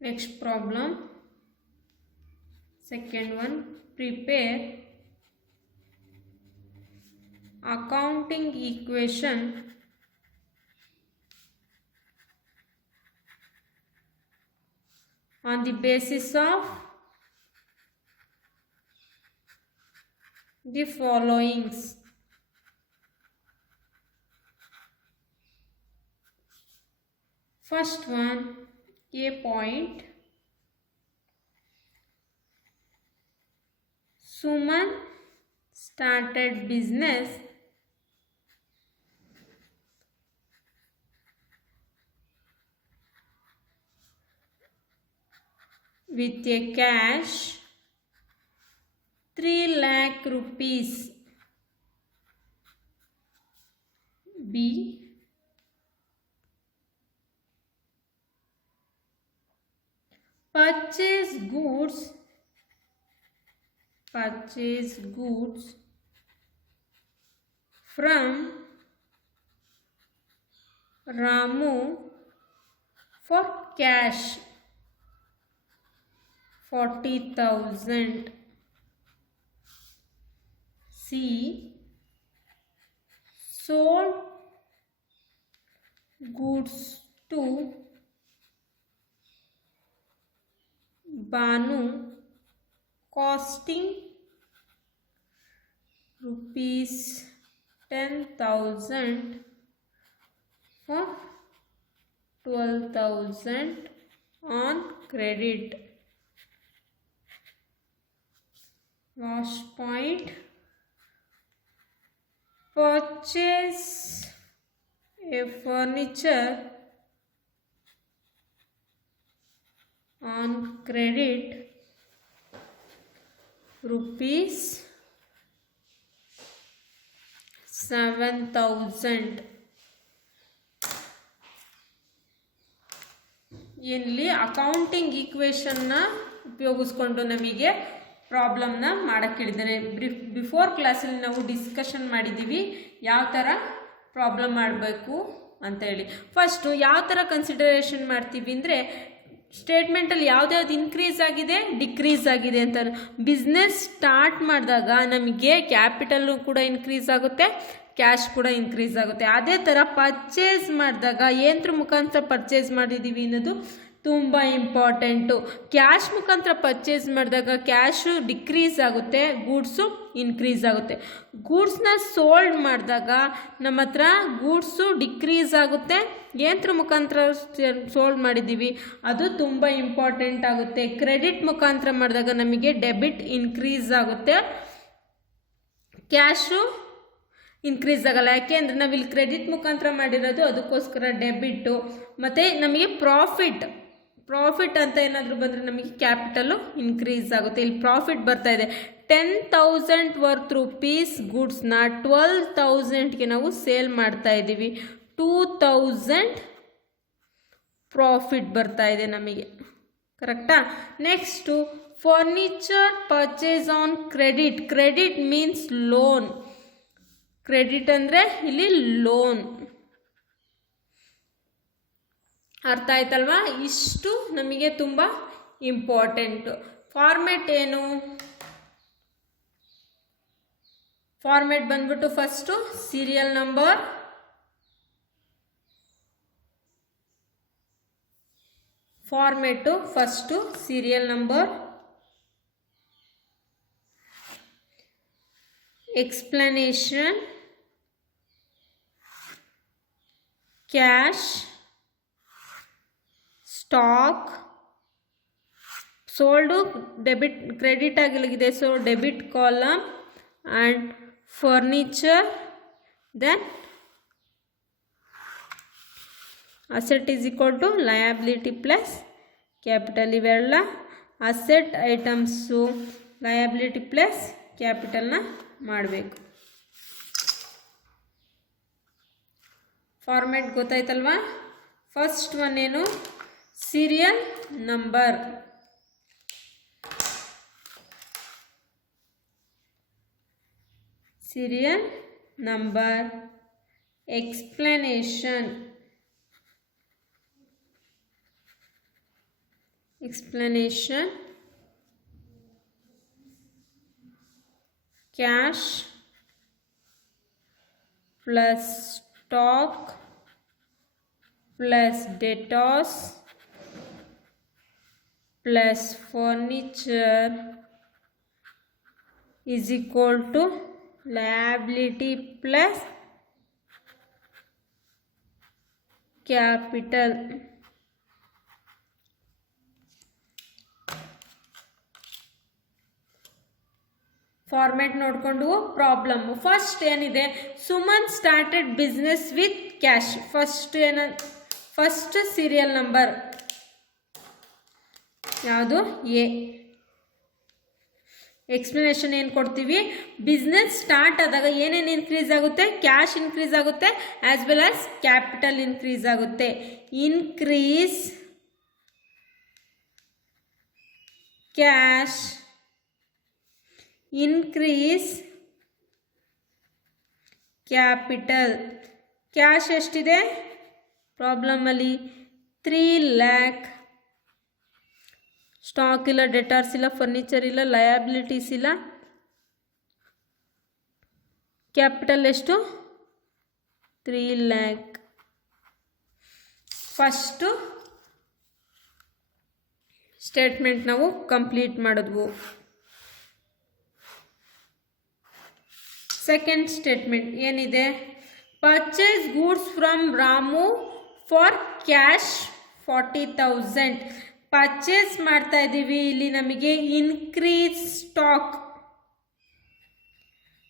Next problem, second one, prepare accounting equation on the basis of the followings. First one, A point. Suman started business with a cash 3 lakh rupees. B. Purchase goods from Ramu for cash 40,000. C. Sold goods to Banu costing rupees 10,000 for 12,000 on credit. Last point, purchase a furniture on credit rupees 7,000. ಇಲ್ಲಿ accounting ಈಕ್ವೇಷನ್ನ ಉಪಯೋಗಿಸ್ಕೊಂಡು ನಮಗೆ ಪ್ರಾಬ್ಲಮ್ನ ಮಾಡೋಕ್ಕೆ ಹೇಳಿದ್ದಾರೆ. Before ಕ್ಲಾಸಲ್ಲಿ ನಾವು discussion ಮಾಡಿದ್ದೀವಿ ಯಾವ ಥರ ಪ್ರಾಬ್ಲಮ್ ಮಾಡಬೇಕು ಅಂತೇಳಿ. ಫಸ್ಟು ಯಾವ ಥರ ಕನ್ಸಿಡರೇಷನ್ ಮಾಡ್ತೀವಿ ಅಂದರೆ, ಸ್ಟೇಟ್ಮೆಂಟಲ್ಲಿ ಯಾವ್ದ್ಯಾವ್ದು ಇನ್ಕ್ರೀಸ್ ಆಗಿದೆ, ಡಿಕ್ರೀಸ್ ಆಗಿದೆ ಅಂತ. ಬಿಸ್ನೆಸ್ ಸ್ಟಾರ್ಟ್ ಮಾಡಿದಾಗ ನಮಗೆ ಕ್ಯಾಪಿಟಲ್ಲು ಕೂಡ ಇನ್ಕ್ರೀಸ್ ಆಗುತ್ತೆ, ಕ್ಯಾಶ್ ಕೂಡ ಇನ್ಕ್ರೀಸ್ ಆಗುತ್ತೆ. ಅದೇ ಥರ ಪರ್ಚೇಸ್ ಮಾಡಿದಾಗ ಏನರ ಮುಖಾಂತರ ಪರ್ಚೇಸ್ ಮಾಡಿದ್ದೀವಿ ಅನ್ನೋದು ತುಂಬ ಇಂಪಾರ್ಟೆಂಟು. ಕ್ಯಾಶ್ ಮುಖಾಂತರ ಪರ್ಚೇಸ್ ಮಾಡಿದಾಗ ಕ್ಯಾಶು ಡಿಕ್ರೀಸ್ ಆಗುತ್ತೆ, ಗೂಡ್ಸು ಇನ್ಕ್ರೀಸ್ ಆಗುತ್ತೆ. ಗೂಡ್ಸ್ನ ಸೋಲ್ಡ್ ಮಾಡಿದಾಗ ನಮ್ಮ ಹತ್ರ ಗೂಡ್ಸು ಡಿಕ್ರೀಸ್ ಆಗುತ್ತೆ, ಏನರ ಮುಖಾಂತರ ಸೋಲ್ಡ್ ಮಾಡಿದ್ದೀವಿ ಅದು ತುಂಬ ಇಂಪಾರ್ಟೆಂಟ್ ಆಗುತ್ತೆ. ಕ್ರೆಡಿಟ್ ಮುಖಾಂತರ ಮಾಡಿದಾಗ ನಮಗೆ ಡೆಬಿಟ್ ಇನ್ಕ್ರೀಸ್ ಆಗುತ್ತೆ, ಕ್ಯಾಶು ಇನ್ಕ್ರೀಸ್ ಆಗಲ್ಲ. ಯಾಕೆ ಅಂದರೆ ನಾವಿಲ್ಲಿ ಕ್ರೆಡಿಟ್ ಮುಖಾಂತರ ಮಾಡಿರೋದು, ಅದಕ್ಕೋಸ್ಕರ ಡೆಬಿಟ್ಟು. ಮತ್ತು ನಮಗೆ ಪ್ರಾಫಿಟ್ ಅಂತ ಏನಾದರೂ ಬಂದರೆ ನಮಗೆ ಕ್ಯಾಪಿಟಲು ಇನ್ಕ್ರೀಸ್ ಆಗುತ್ತೆ. ಇಲ್ಲಿ ಪ್ರಾಫಿಟ್ ಬರ್ತಾ ಇದೆ. 10,000 ವರ್ತ್ ರುಪೀಸ್ ಗೂಡ್ಸ್ನ 12,000ಗೆ ನಾವು ಸೇಲ್ ಮಾಡ್ತಾ ಇದ್ದೀವಿ. 2,000 ಪ್ರಾಫಿಟ್ ಬರ್ತಾ ಇದೆ ನಮಗೆ. ಕರೆಕ್ಟಾ? Next furniture purchase on credit. Credit means loan. Credit ಅಂದರೆ ಇಲ್ಲಿ ಲೋನ್. ಅರ್ಥ ಆಯ್ತಲ್ವಾ? ಇಷ್ಟು ನಮಗೆ ತುಂಬ ಇಂಪಾರ್ಟೆಂಟು. ಫಾರ್ಮೆಟ್ ಏನು? ಫಾರ್ಮೆಟ್ ಬಂದ್ಬಿಟ್ಟು first serial number, format first serial number, explanation, cash, stock, sold debit credit agilide, so debit column, and furniture, then asset is equal to liability plus capital. ಇವೆಲ್ಲ asset items liability plus ಕ್ಯಾಪಿಟಲ್ನ ಮಾಡಬೇಕು. Format ಗೊತ್ತಾಯ್ತಲ್ವಾ? First one ಏನು? Serial number. Serial number, explanation, explanation, cash plus stock plus debtors plus furniture is equal to liability plus capital. Format ನೋಡಿಕೊಂಡು problem. First ಏನಿದೆ, Suman started business with cash. First serial number ಯಾವುದು? A. Explanation ಏನು ಕೊಡ್ತೀವಿ? Business start ಆದಾಗ ಏನೇನು increase ಆಗುತ್ತೆ? Cash increase ಆಗುತ್ತೆ, as well as capital increase ಆಗುತ್ತೆ. Increase cash, increase capital. Cash ಎಷ್ಟಿದೆ ಪ್ರಾಬ್ಲಮಲ್ಲಿ? 3 lakh. ಸ್ಟಾಕ್ ಇಲ್ಲ, ಡೆಟಾರ್ಸ್ ಇಲ್ಲ, ಫರ್ನಿಚರ್ ಇಲ್ಲ, ಲಯಬಿಲಿಟೀಸ್ ಇಲ್ಲ. ಕ್ಯಾಪಿಟಲ್ ಎಷ್ಟು? 3 lakh. ಫಸ್ಟು ಸ್ಟೇಟ್ಮೆಂಟ್ ನಾವು ಕಂಪ್ಲೀಟ್ ಮಾಡಿದ್ವು. ಸೆಕೆಂಡ್ ಸ್ಟೇಟ್ಮೆಂಟ್ ಏನಿದೆ? Purchase goods from Ramu for cash 40,000. Purchase ಮಾಡ್ತಾ ಇದ್ದೀವಿ, ಇಲ್ಲಿ ನಮಗೆ ಇನ್ಕ್ರೀಸ್ ಸ್ಟಾಕ್.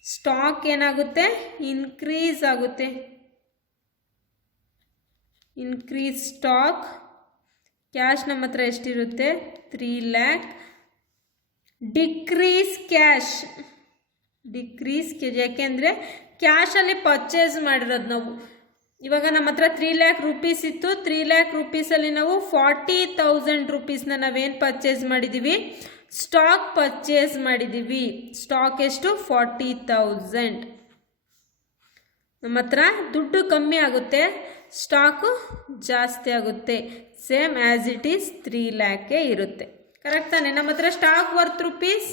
ಸ್ಟಾಕ್ ಏನಾಗುತ್ತೆ? ಇನ್ಕ್ರೀಸ್ ಆಗುತ್ತೆ. Increase stock. ಕ್ಯಾಶ್ ನಮ್ಮ ಹತ್ರ ಎಷ್ಟಿರುತ್ತೆ? 3 lakh. Decrease cash. ಡಿಕ್ರೀಸ್ ಯಾಕೆಂದರೆ ಕ್ಯಾಶಲ್ಲಿ ಪರ್ಚೇಸ್ ಮಾಡಿರೋದು ನಾವು. ಇವಾಗ ನಮ್ಮ ಹತ್ರ 3 lakh rupees ಇತ್ತು. 3 lakh rupeesಲ್ಲಿ ನಾವು 40,000 rupeesನ ನಾವೇನು ಪರ್ಚೇಸ್ ಮಾಡಿದ್ದೀವಿ? ಸ್ಟಾಕ್ ಪರ್ಚೇಸ್ ಮಾಡಿದ್ದೀವಿ. ಸ್ಟಾಕ್ ಎಷ್ಟು? 40,000. ನಮ್ಮ ಹತ್ರ ದುಡ್ಡು ಕಮ್ಮಿ ಆಗುತ್ತೆ, ಸ್ಟಾಕು ಜಾಸ್ತಿ ಆಗುತ್ತೆ. Same as it is 3 lakh ಇರುತ್ತೆ. ಕರೆಕ್ಟ್ ತಾನೆ? ನಮ್ಮ ಹತ್ರ ಸ್ಟಾಕ್ ವರ್ತ್ ರೂಪೀಸ್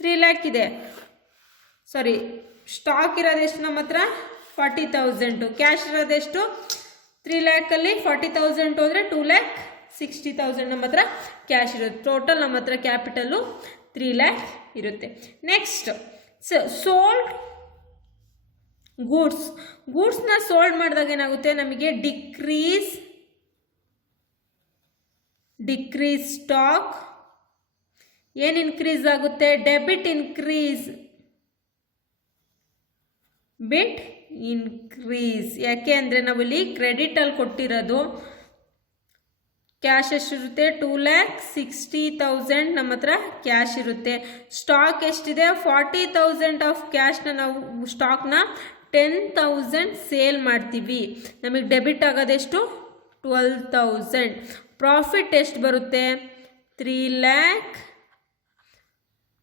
3 lakh ಇದೆ. ಸಾರಿ, ಸ್ಟಾಕ್ ಇರೋದೆಷ್ಟು ನಮ್ಮ ಹತ್ರ? 40,000. ಕ್ಯಾಶ್ ಇರೋದೆಷ್ಟು? 3 lakh 40,000 ಹೋದರೆ 2,60,000 ನಮ್ಮ ಹತ್ರ ಕ್ಯಾಶ್ ಇರುತ್ತೆ. ಟೋಟಲ್ ನಮ್ಮ ಹತ್ರ ಕ್ಯಾಪಿಟಲು 3 lakh ಇರುತ್ತೆ. Next, sold goods. ಗೂಡ್ಸ್ನ ಸೋಲ್ಡ್ ಮಾಡಿದಾಗ ಏನಾಗುತ್ತೆ? ನಮಗೆ ಡಿಕ್ರೀಸ್ ಸ್ಟಾಕ್. ಏನು ಇನ್ಕ್ರೀಸ್ ಆಗುತ್ತೆ? Debit increase. Bit increase. ಯಾಕೆ ಅಂದರೆ ನಾವಿಲ್ಲಿ ಕ್ರೆಡಿಟಲ್ಲಿ ಕೊಟ್ಟಿರೋದು. ಕ್ಯಾಶ್ ಎಷ್ಟಿರುತ್ತೆ? 2,60,000 ನಮ್ಮ ಹತ್ರ ಕ್ಯಾಶ್ ಇರುತ್ತೆ. ಸ್ಟಾಕ್ ಎಷ್ಟಿದೆ? 40,000 ಆಫ್ ಕ್ಯಾಶ್ನ ನಾವು ಸ್ಟಾಕ್ನ 10,000 ಸೇಲ್ ಮಾಡ್ತೀವಿ. ನಮಗೆ ಡೆಬಿಟ್ ಆಗೋದೆಷ್ಟು? 12,000. ಪ್ರಾಫಿಟ್ ಎಷ್ಟು ಬರುತ್ತೆ? 3 lakh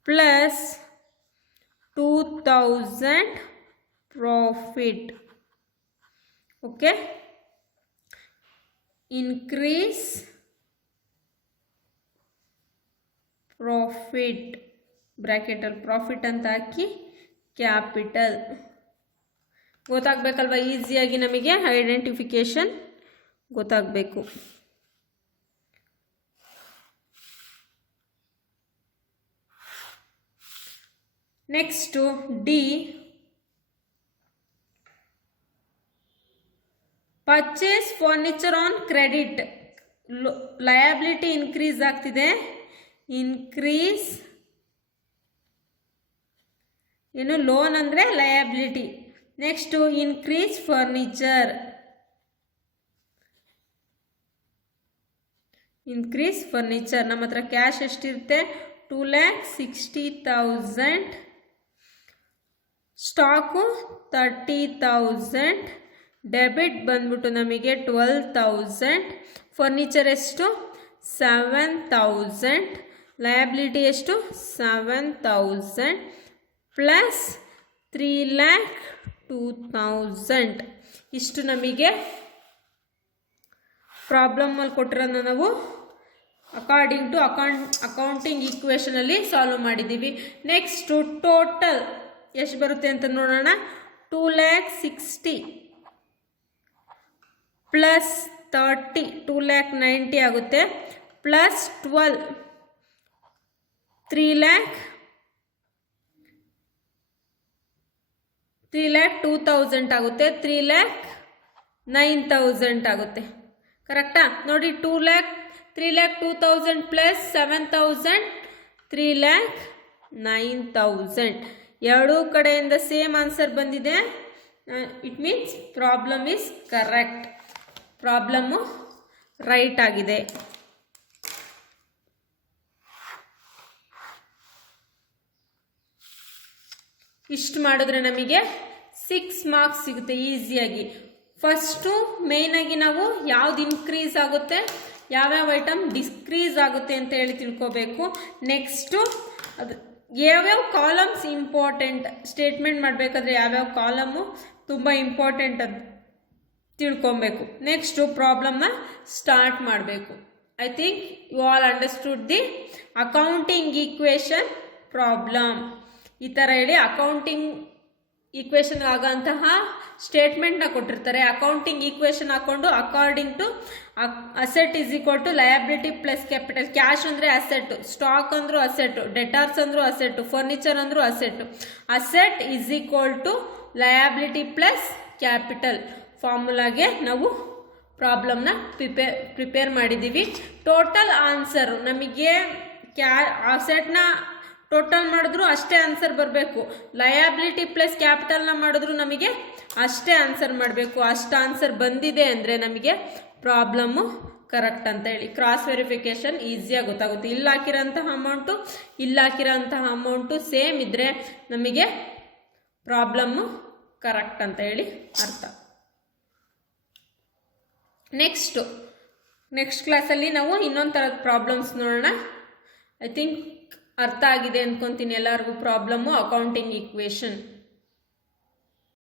plus 2,000 profit. Okay, increase profit bracket ಅಲ್ಲಿ ಪ್ರಾಫಿಟ್ ಅಂತ ಹಾಕಿ ಕ್ಯಾಪಿಟಲ್. ಗೊತ್ತಾಗಬೇಕಲ್ವ? ಈಸಿಯಾಗಿ ನಮಗೆ ಐಡೆಂಟಿಫಿಕೇಶನ್ ಗೊತ್ತಾಗಬೇಕು. Next D, purchase furniture on credit. Liability increase ಆಗ್ತಿದೆ. ಇನ್ಕ್ರೀಸ್ ಏನು? ಲೋನ್ ಅಂದರೆ liability. Next increase furniture. Increase furniture. ನಮ್ಮ ಹತ್ರ ಕ್ಯಾಶ್ ಎಷ್ಟಿರುತ್ತೆ? 2,60,000. ಸ್ಟಾಕು 30,000. ಡೆಬಿಟ್ ಬಂದ್ಬಿಟ್ಟು ನಮಗೆ 12,000. ಫರ್ನಿಚರ್ ಎಷ್ಟು? 7,000. ಲಯಬಿಲಿಟಿ ಎಷ್ಟು? 7,000 ಪ್ಲಸ್ 3,02,000. ಇಷ್ಟು ನಮಗೆ ಪ್ರಾಬ್ಲಮಲ್ಲಿ ಕೊಟ್ಟಿರೋದನ್ನ ನಾವು ಅಕಾರ್ಡಿಂಗ್ ಟು ಅಕೌಂಟಿಂಗ್ ಈಕ್ವೇಷನಲ್ಲಿ ಸಾಲ್ವ್ ಮಾಡಿದ್ದೀವಿ. ನೆಕ್ಸ್ಟು ಟೋಟಲ್ ಎಷ್ಟು ಬರುತ್ತೆ ಅಂತ ನೋಡೋಣ. 2,60,000 ಪ್ಲಸ್ 30 2,90,000 ಆಗುತ್ತೆ. ಪ್ಲಸ್ 12 3,02,000 ಆಗುತ್ತೆ. 3,09,000 ಆಗುತ್ತೆ. ಕರೆಕ್ಟಾ? ನೋಡಿ 3,02,000 ಪ್ಲಸ್ 7,000 3,09,000 ಎರಡೂ ಕಡೆಯಿಂದ ಸೇಮ್ ಆನ್ಸರ್ ಬಂದಿದೆ. It means problem is correct. Problem right ಆಗಿದೆ. ಇಷ್ಟು ಮಾಡಿದ್ರೆ ನಮಗೆ 6 ಮಾರ್ಕ್ಸ್ ಸಿಗುತ್ತೆ ಈಸಿಯಾಗಿ. ಫಸ್ಟು ಮೇಯ್ನಾಗಿ ನಾವು ಯಾವ್ದು ಇನ್ಕ್ರೀಸ್ ಆಗುತ್ತೆ, ಯಾವ್ಯಾವ ಐಟಮ್ ಡಿಕ್ರೀಸ್ ಆಗುತ್ತೆ ಅಂತ ಹೇಳಿ ತಿಳ್ಕೊಬೇಕು. ನೆಕ್ಸ್ಟು ಅದು ಯಾವ್ಯಾವ ಕಾಲಮ್ಸ್ ಇಂಪಾರ್ಟೆಂಟ್, ಸ್ಟೇಟ್ಮೆಂಟ್ ಮಾಡಬೇಕಾದ್ರೆ ಯಾವ್ಯಾವ ಕಾಲಮು ತುಂಬ ಇಂಪಾರ್ಟೆಂಟ್ ಅದು ತಿಳ್ಕೊಬೇಕು. ನೆಕ್ಸ್ಟು ಪ್ರಾಬ್ಲಮ್ನ ಸ್ಟಾರ್ಟ್ ಮಾಡಬೇಕು. I think you all understood the accounting equation problem. ಈ ಥರ ಹೇಳಿ ಅಕೌಂಟಿಂಗ್ ಈಕ್ವೇಷನ್ ಆಗೋಂತಹ ಸ್ಟೇಟ್ಮೆಂಟ್ನ ಕೊಟ್ಟಿರ್ತಾರೆ. ಅಕೌಂಟಿಂಗ್ ಈಕ್ವೇಷನ್ ಹಾಕ್ಕೊಂಡು according to asset is equal to liability plus capital. Cash ಅಂದರೆ ಅಸೆಟ್, ಸ್ಟಾಕ್ ಅಂದರೂ ಅಸೆಟ್, ಡೆಟಾರ್ಸ್ ಅಂದರೂ ಅಸೆಟ್, ಫರ್ನಿಚರ್ ಅಂದರೂ asset. Asset is equal to liability plus capital ಫಾರ್ಮುಲಾಗೆ ನಾವು ಪ್ರಾಬ್ಲಮ್ನ ಪ್ರಿಪೇರ್ ಮಾಡಿದ್ದೀವಿ. ಟೋಟಲ್ ಆನ್ಸರ್ ನಮಗೆ ಅಸೆಟ್ನ ಟೋಟಲ್ ಮಾಡಿದ್ರು ಅಷ್ಟೇ ಆನ್ಸರ್ ಬರಬೇಕು. ಲಯಬಿಲಿಟಿ ಪ್ಲಸ್ ಕ್ಯಾಪಿಟಲ್ನ ಮಾಡಿದ್ರು ನಮಗೆ ಅಷ್ಟೇ ಆನ್ಸರ್ ಮಾಡಬೇಕು. ಅಷ್ಟು ಆನ್ಸರ್ ಬಂದಿದೆ ಅಂದರೆ ನಮಗೆ ಪ್ರಾಬ್ಲಮ್ಮು ಕರೆಕ್ಟ್ ಅಂತ ಹೇಳಿ ಕ್ರಾಸ್ ವೆರಿಫಿಕೇಷನ್ ಈಸಿಯಾಗಿ ಗೊತ್ತಾಗುತ್ತೆ. ಇಲ್ಲಿ ಹಾಕಿರೋಂತಹ ಅಮೌಂಟು ಸೇಮ್ ಇದ್ದರೆ ನಮಗೆ ಪ್ರಾಬ್ಲಮ್ಮು ಕರೆಕ್ಟ್ ಅಂತ ಹೇಳಿ ಅರ್ಥ. ನೆಕ್ಸ್ಟ್ ಕ್ಲಾಸಲ್ಲಿ ನಾವು ಇನ್ನೊಂದು ಥರದ ಪ್ರಾಬ್ಲಮ್ಸ್ ನೋಡೋಣ. ಐ ಥಿಂಕ್ ಅರ್ಥ ಆಗಿದೆ ಅಂದ್ಕೊತೀನಿ ಎಲ್ಲರಿಗೂ ಪ್ರಾಬ್ಲಮ್ಮು ಅಕೌಂಟಿಂಗ್ ಈಕ್ವೇಷನ್.